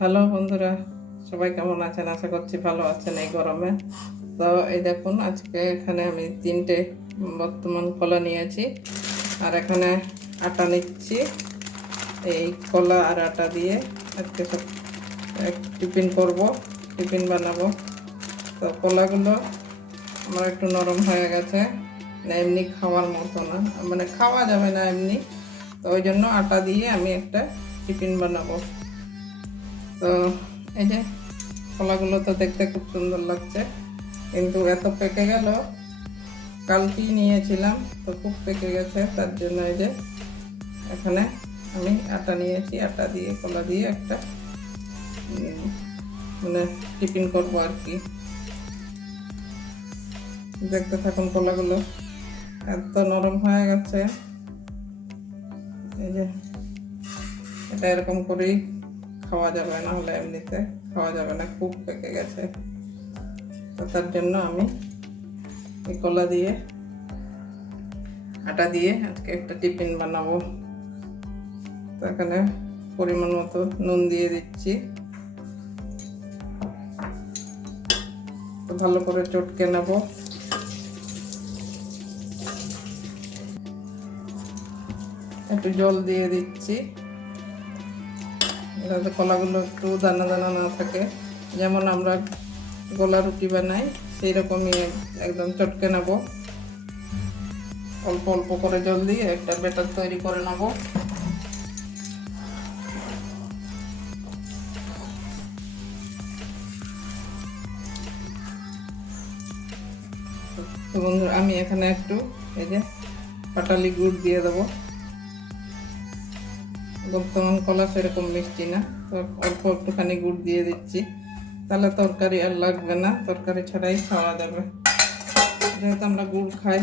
Hello বন্ধুরা, সবাই কেমন আছেন? আশা করছি ভালো আছেন এই গরমে। তো এই দেখুন, আজকে এখানে আমি তিনটে বর্তমান কলা নিয়েছি। আর এখানে আটা নিচ্ছি। এই কলা আর আটা দিয়ে আজকে সব টিফিন করব, টিফিন বানাবো। তো কলাগুলো আমার একটু নরম হয়ে গেছে। এমনি খাওয়ার মতো না। মানে খাওয়া যাবে না এমনি। তো ওই জন্য আটা দিয়ে আমি একটা টিফিন বানাবো। তো এই যে কলাগুলো তো দেখতে খুব সুন্দর লাগছে। কিন্তু এত পেকে গেল, কালকেই নিয়েছিলাম, তো খুব পেকে গেছে, তার জন্য এই যে এখানে আমি আটা নিয়েছি, আটা দিয়ে, কলা দিয়ে একটা মানে টিফিন করব আর কি। দেখতে থাকুন কলাগুলো, এত নরম হয়ে গেছে। এই যে এটা এরকম করেই খাওয়া যাবে না হলে এমনিতে খাওয়া যাবে না, খুব পেকে গেছে। তো তার জন্য আমি এই কলা দিয়ে, আটা দিয়ে আজকে একটা টিফিন বানাবো। তো এখানে পরিমাণ মতো নুন দিয়ে দিচ্ছি। তো ভালো করে চটকে নেব। একটু জল দিয়ে দিচ্ছি। যাতে কলাগুলো একটু দানা দানা না থাকে, যেমন আমরা গোলা রুটি বানাই সেই রকমই একদম চটকে নেব। অল্প অল্প করে জল দিয়ে একটা ব্যাটার তৈরি করে নেব। আমি এখানে একটু এই যে পাটালি গুড় দিয়ে দেবো। বর্তমান কলা সেরকম মিষ্টি না। তো অল্প একটুখানি গুড় দিয়ে দিচ্ছি। তাহলে তরকারি আর লাগবে না। তরকারি ছাড়াই খাওয়া যাবে। যেহেতু আমরা গুড় খাই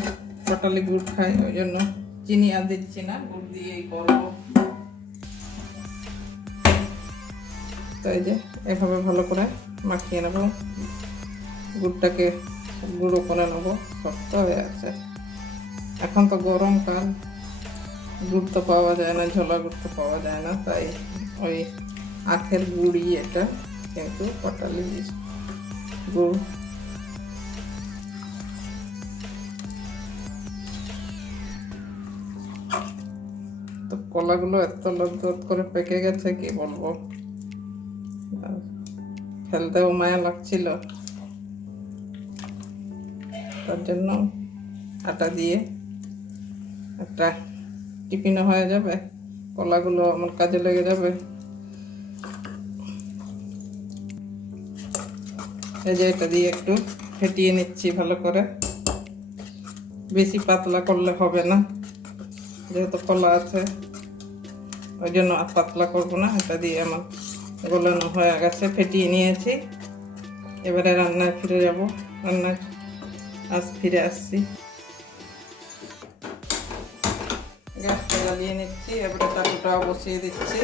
পাটালি গুড় খাই, ওই জন্য চিনি আর দিচ্ছি না। গুড় দিয়েই করব। তো এই যে, এভাবে ভালো করে মাখিয়ে নেব। গুড়টাকে গুঁড়ো করে নেব। শক্ত হয়ে আছে। এখন তো গরমকাল। গুড় পাওয়া যায় না, ঝোলা গুড় পাওয়া যায় না, তাই ওই আখের গুড়ই এটা কিন্তু পটালি গুড়। তো কলাগুলো এত লদ্দত করে পেকে গেছে, কি বলব? ফেলতেও মায়া লাগছিল। তার জন্য আটা দিয়ে একটা টিফিনও হয়ে যাবে, কলাগুলো আমার কাজে লেগে যাবে। এই যে এটা দিয়ে একটু ফেটিয়ে নিচ্ছি ভালো করে। বেশি পাতলা করলে হবে না, যেহেতু কলা আছে, ওই জন্য আর পাতলা করব না, এটা দিয়ে আমার গোলানো হয়ে গেছে, ফেটিয়ে নিয়েছি। এবারে রান্নায় ফিরে যাব, রান্নায় আজ ফিরে আসছি। গ্যাসটা জ্বালিয়ে নিচ্ছি, এবারে চাটুটা বসিয়ে দিচ্ছি।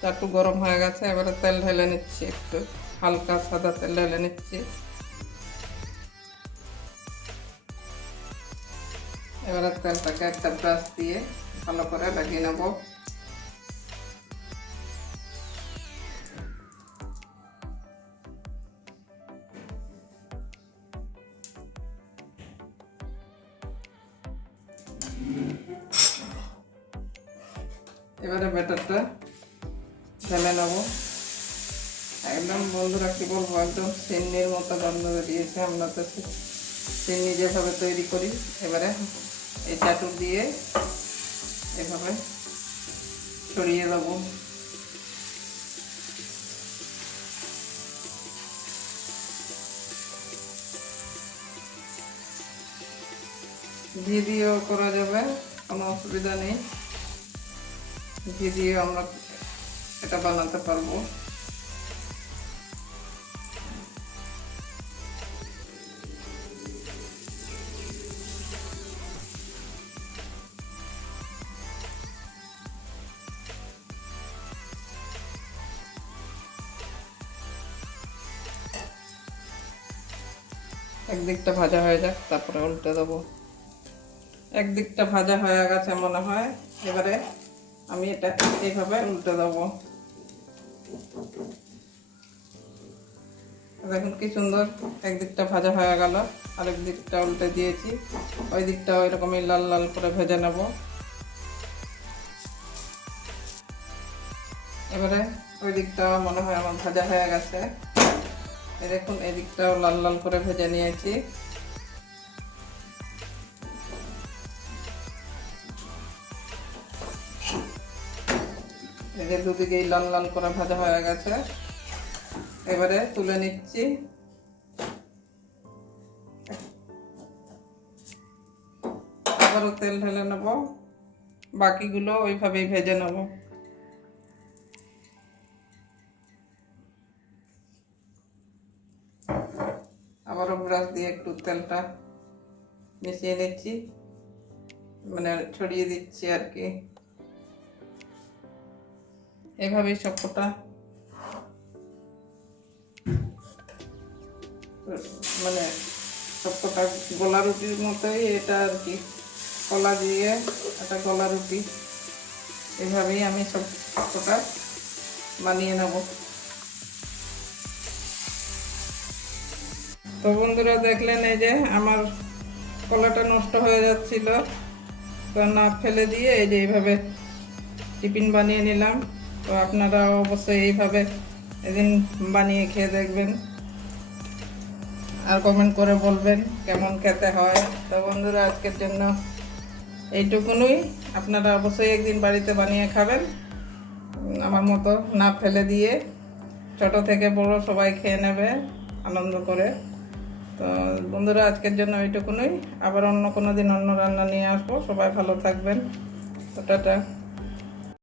চাটু গরম হয়ে গেছে, এবারে তেল ঢেলে নিচ্ছি একটু, হালকা সাদা তেল ঢেলে নিচ্ছি। এবারে তেলটাকে একটা ব্রাশ দিয়ে ভালো করে লাগিয়ে নেব। এবারে ব্যাটারটা ঢেলে নেব। একদম বন্ধুরা কি বলব, একদম সিন্নির মতো গন্ধ দিয়েছে আমরা তো সিন্নি যেভাবে তৈরি করি, এবারে এই চাটুর দিয়ে এভাবে ছড়িয়ে দেবো। ঘি দিয়েও করা যাবে, কোনো অসুবিধা নেই। ঘি দিয়ে আমরা এটা বানাতে পারব। একদিকটা ভাজা হয়ে যাক, তারপরে উল্টে দেবো। একদিকটা ভাজা হয়ে গেছে মনে হয়। এবারে আমি এটা এইভাবে উল্টে দেবো। দেখুন কি সুন্দর একদিকটা ভাজা হয়ে গেল আরেক দিকটা উল্টে দিয়েছি। ওই দিকটা ওইরকমই লাল লাল করে ভেজে নেব। এবারে ওই দিকটা মনে হয় আমার ভাজা হয়ে গেছে। দেখুন, এই দিকটাও লাল লাল করে ভেজে নিয়েছি। যে দুদিকেই লাল লাল করে ভাজা হয়ে গেছে। এবারে তুলে নিচ্ছি। আবারও তেল ঢেলে নেব। বাকিগুলো ওইভাবেই ভেজে নেব। আবারও ব্রাশ দিয়ে একটু তেলটা মিশিয়ে নিচ্ছি। মানে ছড়িয়ে দিচ্ছি আর কি। এভাবেই সবকটা মানে সবকটা গলা রুটির মতোই এটা আর কি। কলা দিয়ে একটা গলা রুটি। এভাবেই আমি সব সবকটা বানিয়ে নেব। তো বন্ধুরা দেখলেন এই যে আমার কলাটা নষ্ট হয়ে যাচ্ছিল। তো না ফেলে দিয়ে এই যে এইভাবে টিফিন বানিয়ে নিলাম। তো আপনারা অবশ্যই এইভাবে এদিন বানিয়ে খেয়ে দেখবেন। আর কমেন্ট করে বলবেন কেমন খেতে হয়। তো বন্ধুরা, আজকের জন্য এইটুকুনই। আপনারা অবশ্যই একদিন বাড়িতে বানিয়ে খাবেন। আমার মতো না ফেলে দিয়ে ছোট থেকে বড় সবাই খেয়ে নেবে আনন্দ করে। তো বন্ধুরা, আজকের জন্য এইটুকুনই। আবার অন্য কোনো দিন অন্য রান্না নিয়ে আসব। সবাই ভালো থাকবেন। তো টাটা।